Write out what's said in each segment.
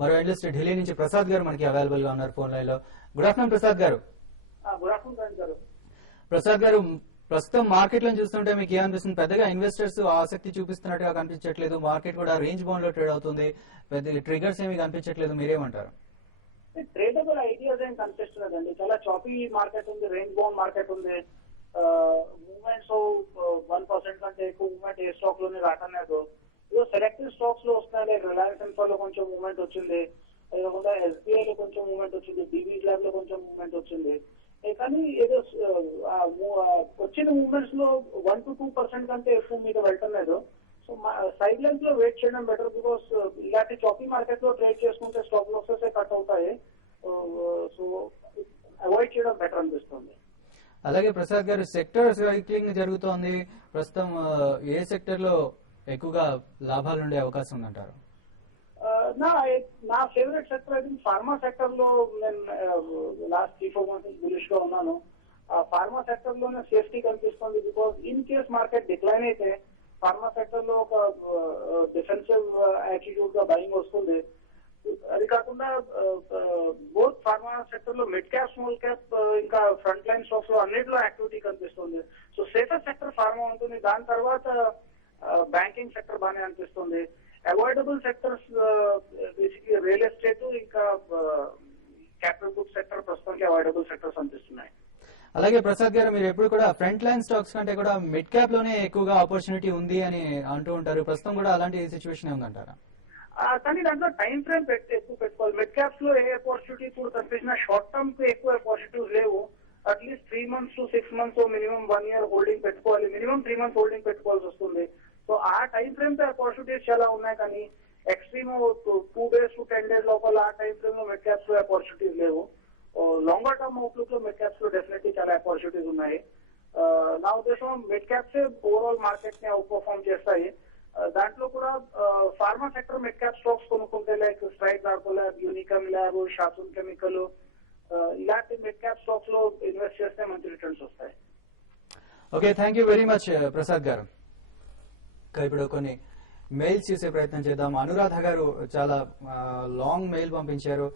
మరో అనలిస్ట్ ఢిల్లీ నుంచి ప్రసాద్ గారు మనకి అవైలబుల్ గా ఉన్నారు ఫోన్ లైన్ లో. గుడ్ ఆఫ్టర్నూన్ ప్రసాద్ గారు. ప్రసాద్ గారు, ప్రస్తుతం మార్కెట్ లో చూస్తుంటే మీకు ఏమనిపిస్తుంది? పెద్దగా ఇన్వెస్టర్స్ ఆసక్తి చూపిస్తున్నట్టుగా కనిపించట్లేదు, మార్కెట్ కూడా రేంజ్ బౌండ్ లో ట్రేడ్ అవుతుంది, పెద్ద ట్రిగర్స్ ఏమి కనిపించట్లేదు, మీరేమంటారు? ట్రేడబుల్ ఐడియాస్ ఏం కనిపిస్తున్నదండి, చాలా చాపీ మార్కెట్ ఉంది, రేంజ్ బౌండ్ మార్కెట్ ఉంది. మూవ్మెంట్స్ 1% కంటే ఎక్కువ మూవ్మెంట్ ఏ స్టాక్ లోనే రావట్లేదు. సెలెక్టివ్ స్టాక్స్ లో వస్తున్నాయి, లైక్ రిలయన్స్ ఇన్ఫ్రా లో కొంచెం మూవ్మెంట్ వచ్చింది, అదే కాకుండా ఎస్బీఐ లో కొంచెం మూవ్మెంట్ వచ్చింది, బీబీ ల్యాబ్ లో కొంచెం మూవ్మెంట్ వచ్చింది. కానీ ఏదో వచ్చిన మూవ్మెంట్స్ లో 1 to 2% కంటే ఎక్కువ మీద వెళ్ళలేదు. సో సైడ్ లైన్స్ లో వెయిట్ చేయడం బెటర్, బికాస్ ఇలాంటి చాపీ మార్కెట్ లో ట్రేడ్ చేసుకుంటే స్టాక్ లాసెస్ కట్ అవుతాయి. సో అవాయిడ్ చేయడం బెటర్ అనిపిస్తుంది. అలాగే ప్రసాద్ గారు, సెక్టర్ సైక్లింగ్ జరుగుతోంది ప్రస్తుతం, ఏ సెక్టర్ లో ఎక్కువగా లాభాలు ఉండే అవకాశం ఉందంటారు? నా ఫేవరెట్ సెక్టర్ అయితే ఫార్మా సెక్టర్ లో నేను లాస్ట్ 3-4 months బులిష్ గా ఉన్నాను. ఫార్మా సెక్టర్ లోనే సేఫ్టీ కనిపిస్తుంది, because in case market decline అయితే ఫార్మా సెక్టర్ లో ఒక డిఫెన్సివ్ యాటిట్యూడ్ గా బయింగ్ వస్తుంది. అది కాకుండా బోత్ ఫార్మా సెక్టర్ లో మిడ్ క్యాప్, స్మాల్ క్యాప్, ఇంకా ఫ్రంట్ లైన్ స్టాక్స్ లో అన్నిటిలో యాక్టివిటీ కనిపిస్తుంది. సో సేఫర్ సెక్టర్ ఫార్మా ఉంటుంది, దాని తర్వాత బ్యాంకింగ్ సెక్టర్ బాగానే అనిపిస్తుంది. Avoidable sectors basically real estate, ఇంకా క్యాపిటల్ గుడ్ సెక్టర్ ప్రస్తుతానికి అవాయిడబుల్ సెక్టర్స్ అనిపిస్తున్నాయి. అలాగే ప్రసాద్ గారు, మీరు ఎప్పుడు కూడా ఫ్రంట్ లైన్ స్టాక్స్ కంటే కూడా మిడ్ క్యాప్ లోనే ఎక్కువగా ఆపర్చునిటీ ఉంది అని అంటూ ఉంటారు, ప్రస్తుతం కూడా అలాంటి సిచ్యువేషన్ ఏముందంటారా? కానీ దాంట్లో టైం ఫ్రేమ్ ఎక్కువ పెట్టుకోవాలి. మిడ్ క్యాప్స్ లో ఏ ఆపర్చునిటీ ఇప్పుడు కనిపించిన షార్ట్ టర్మ్ కి ఎక్కువ ఆపర్చునిటీస్ లేవు. At least 3 months to 6 months minimum 1 year holding పెట్టుకోవాలి, మినిమం 3 months హోల్డింగ్ పెట్టుకోవాల్సి వస్తుంది. సో ఆ టైం ఫ్రేమ్ తో ఆపర్చునిటీస్ చాలా ఉన్నాయి, కానీ ఎక్స్ట్రీమ్ 2 days to 10 days లోపల ఆ టైం ఫ్రేమ్ లో మిడ్ క్యాప్స్ లో ఆపర్చునిటీస్ లేవు. లాంగర్ టర్మ్ అవుట్లుక్ లో మిడ్ క్యాప్స్ లో డెఫినెట్లీ చాలా ఆపర్చునిటీస్ ఉన్నాయి. నా ఉద్దేశం మిడ్ క్యాప్స్ ఓవరాల్ మార్కెట్ ని అవుట్ పర్ఫార్మ్ చేస్తాయి. దాంట్లో కూడా pharma sector mid cap stocks కొనుక్కుంటే like strike lab, Unichem lab, Shasun chemical, ఇలాంటి మిడ్ క్యాప్ స్టాక్స్ లో ఇన్వెస్ట్ చేస్తే మంచి రిటర్న్స్ వస్తాయి. Okay, thank you very much Prasad గారు. ఇప్పుడు కొన్ని మెయిల్స్ చూసే ప్రయత్నం చేద్దాం. అనురాధ గారు చాలా లాంగ్ మెయిల్ పంపించారు,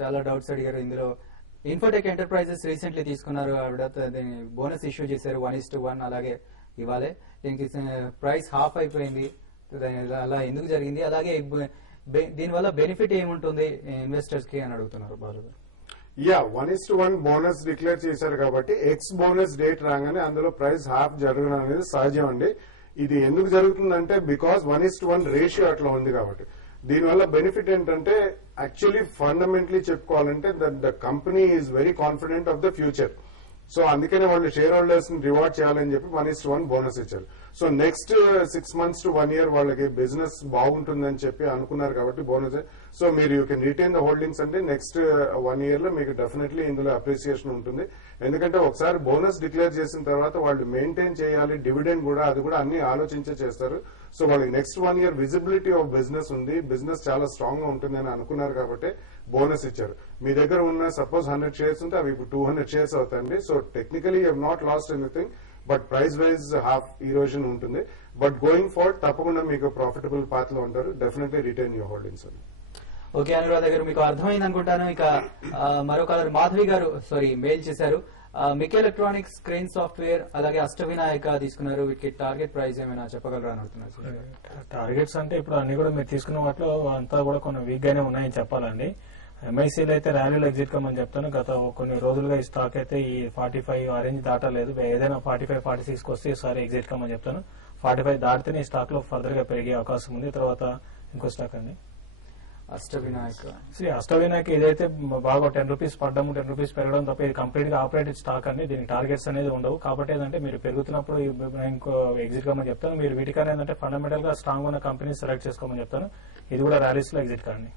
చాలా డౌట్స్ అడిగారు. ఇందులో ఇన్ఫోటెక్ ఎంటర్ప్రైజెస్ రీసెంట్లీ తీసుకున్నారు, ఆవిడ దీన్ని బోనస్ ఇష్యూ చేశారు 1:1. అలాగే ఇవాళ దీనికి ప్రైస్ హాఫ్ అయిపోయింది, అలా ఎందుకు జరిగింది, అలాగే దీనివల్ల బెనిఫిట్ ఏముంటుంది ఇన్వెస్టర్స్ కి అని అడుగుతున్నారు బాలు గారు. 1:1 బోనస్ డిక్లేర్ చేశారు కాబట్టి ఎక్స్ బోనస్ డేట్ రాగానే అందులో ప్రైస్ హాఫ్ జరగడం అనేది సహజం అండి. ఇది ఎందుకు జరుగుతుందంటే బికాస్ 1:1 రేషియో అట్లా ఉంది కాబట్టి. దీనివల్ల బెనిఫిట్ ఏంటంటే యాక్చువల్లీ ఫండమెంటలీ చెప్పుకోవాలంటే the company is very confident of the future. So అందుకనే వాళ్ళు షేర్ హోల్డర్స్ ని రివార్డ్ చేయాలని చెప్పి 1:1 బోనస్ ఇచ్చారు. So next 6 months to 1 year వాళ్ళకి బిజినెస్ బాగుంటుందని చెప్పి అనుకున్నారు కాబట్టి బోనస్. సో మీరు you can retain the holdings అంటే నెక్స్ట్ 1 year లో మీకు డెఫినెట్లీ ఇందులో అప్రిసియేషన్ ఉంటుంది. ఎందుకంటే ఒకసారి బోనస్ డిక్లేర్ చేసిన తర్వాత వాళ్ళు మెయింటైన్ చేయాలి, డివిడెండ్ కూడా అది కూడా అన్ని ఆలోచించే చేస్తారు. సో వాళ్ళకి next 1 year visibility of business ఉంది, బిజినెస్ చాలా స్ట్రాంగ్ గా ఉంటుంది అని అనుకున్నారు కాబట్టి బోనస్ ఇచ్చారు. మీ దగ్గర ఉన్న సపోజ్ 100 shares ఉంటే అవి ఇప్పుడు 200 shares అవుతాయండి. So technically you have not lost anything, but price wise half ఈరోజన్ ఉంటుంది. బట్ గోయింగ్ ఫార్వర్డ్ తప్పకుండా మీకు ప్రాఫిటబుల్ పాత్ లో ఉంటారు. Definitely retain your holdings. Okay Anuradha గారు, మీకు అర్థమైంది అనుకుంటాను. ఇక మరో కలర్ మాధవి గారు మెయిల్ చేశారు. మిక్ ఎలక్ట్రానిక్స్, క్రెయిన్ సాఫ్ట్వేర్, అలాగే అష్టవినాయక తీసుకున్నారు, వీటికి టార్గెట్ ప్రైస్ ఏమైనా చెప్పగలరా అని అడుగుతున్నారు. టార్గెట్స్ అంటే ఇప్పుడు అన్ని కూడా మీరు తీసుకున్న వాటిలో అంతా కూడా కొన్ని వీక్ గానే ఉన్నాయని చెప్పాలండి. ఎంఐసీలో అయితే ర్యాలీలో ఎగ్జిట్ కమ్మని చెప్తాను. గత కొన్ని రోజులుగా ఈ స్టాక్ అయితే ఈ 45 ఆ రేంజ్ దాటలేదు. ఏదైనా 45-46 వస్తే ఈసారి ఎగ్జిట్ కమ్మని చెప్తాను. 45 దాటితేనే ఈ స్టాక్ లో ఫర్దర్ గా పెరిగే అవకాశం ఉంది. తర్వాత ఇంకో స్టాక్ అండి అష్టవినాయక. ఇదైతే బాగా 10 రూపీస్ పడ్డము, 10 రూపీస్ పెరగడం తప్ప ఇది కంప్లీట్ గా ఆపరేటెడ్ స్టాక్ అండి. దీనికి టార్గెట్స్ అనేది ఉండవు. కాబట్టి ఏంటంటే మీరు పెరుగుతున్నప్పుడు ఇంకో ఎగ్జిట్ కమ్మని చెప్తాను. మీరు వీటికన్నా ఏంటంటే ఫండమెంటల్ గా స్ట్రాంగ్ ఉన్న కంపెనీ సెలెక్ట్ చేసుకోమని చెప్తాను. ఇది కూడా ర్యాలీస్ లో ఎగ్జిట్ కానీ.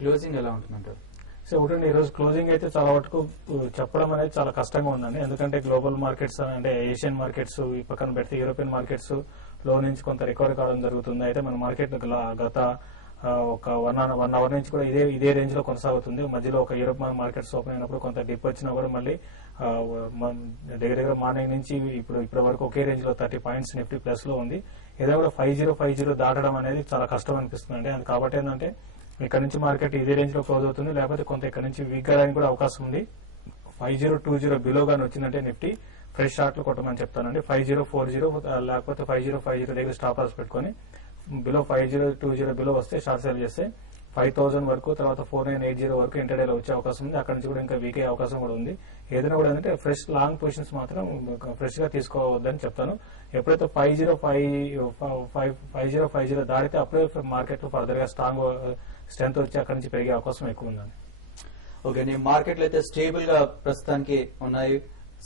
క్లోజింగ్ ఎలా ఉంటుందంటారు? సో ఒకటి ఈ రోజు క్లోజింగ్ అయితే చాలా వరకు చెప్పడం అనేది చాలా కష్టంగా ఉందండి. ఎందుకంటే గ్లోబల్ మార్కెట్స్ అంటే ఏషియన్ మార్కెట్స్ ఈ పక్కన పెడితే యూరోపియన్ మార్కెట్స్ లో నుంచి కొంత రికవరీ కావడం జరుగుతుంది. అయితే మన మార్కెట్ గత ఒక 1 hour నుంచి కూడా ఇదే రేంజ్ లో కొనసాగుతుంది. మధ్యలో ఒక యూరోపియన్ మార్కెట్స్ ఓపెన్ అయినప్పుడు కొంత డిప్ వచ్చినా కూడా మళ్ళీ దగ్గర మార్నింగ్ నుంచి ఇప్పటి వరకు ఒకే రేంజ్ లో 30 points నిఫ్టీ ప్లస్ లో ఉంది. ఏదైనా కూడా 5050 దాటడం అనేది చాలా కష్టం అనిపిస్తుంది అండి. అది కాబట్టి ఏంటంటే ఇక్కడ నుంచి మార్కెట్ ఇదే రేంజ్ లో క్లోజ్ అవుతుంది, లేకపోతే కొంత ఇక్కడ నుంచి వీక్ కావడానికి కూడా అవకాశం ఉంది. 5020 బిలో గానీ వచ్చిందంటే నిఫ్టీ ఫ్రెష్ షార్ట్లు కొట్టమని చెప్తానండి. 5040 లేకపోతే 5050 దగ్గర స్టాప్ లాస్ పెట్టుకొని బిలో 5020 బిలో వస్తే షార్ట్ సేల్ చేస్తే 5000 వరకు, తర్వాత 4980 వరకు ఇంటర్డేలో వచ్చే అవకాశం ఉంది. అక్కడ నుంచి కూడా ఇంకా వీక్ అయ్యే అవకాశం కూడా ఉంది. ఏదైనా కూడా ఏంటంటే ఫ్రెష్ లాంగ్ పొజిషన్స్ మాత్రం ఫ్రెష్ గా తీసుకోవద్దని చెప్తాను. ఎప్పుడైతే 5050 దాటితే అప్పుడే మార్కెట్ ఫర్దర్ గా స్ట్రెంత్ వచ్చి అక్కడ నుంచి పెరిగే అవకాశం ఎక్కువ ఉందండి. ఓకే, నీ మార్కెట్లు అయితే స్టేబుల్ గా ప్రస్తుతానికి ఉన్నాయి.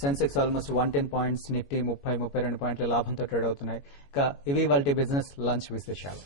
సెన్సెక్స్ ఆల్మోస్ట్ 110 పాయింట్స్, నిఫ్టీ 30-32 పాయింట్ల లాభంతో ట్రేడ్ అవుతున్నాయి. ఇక ఇవి వాళ్ళ బిజినెస్ లంచ్ విశేషాలు.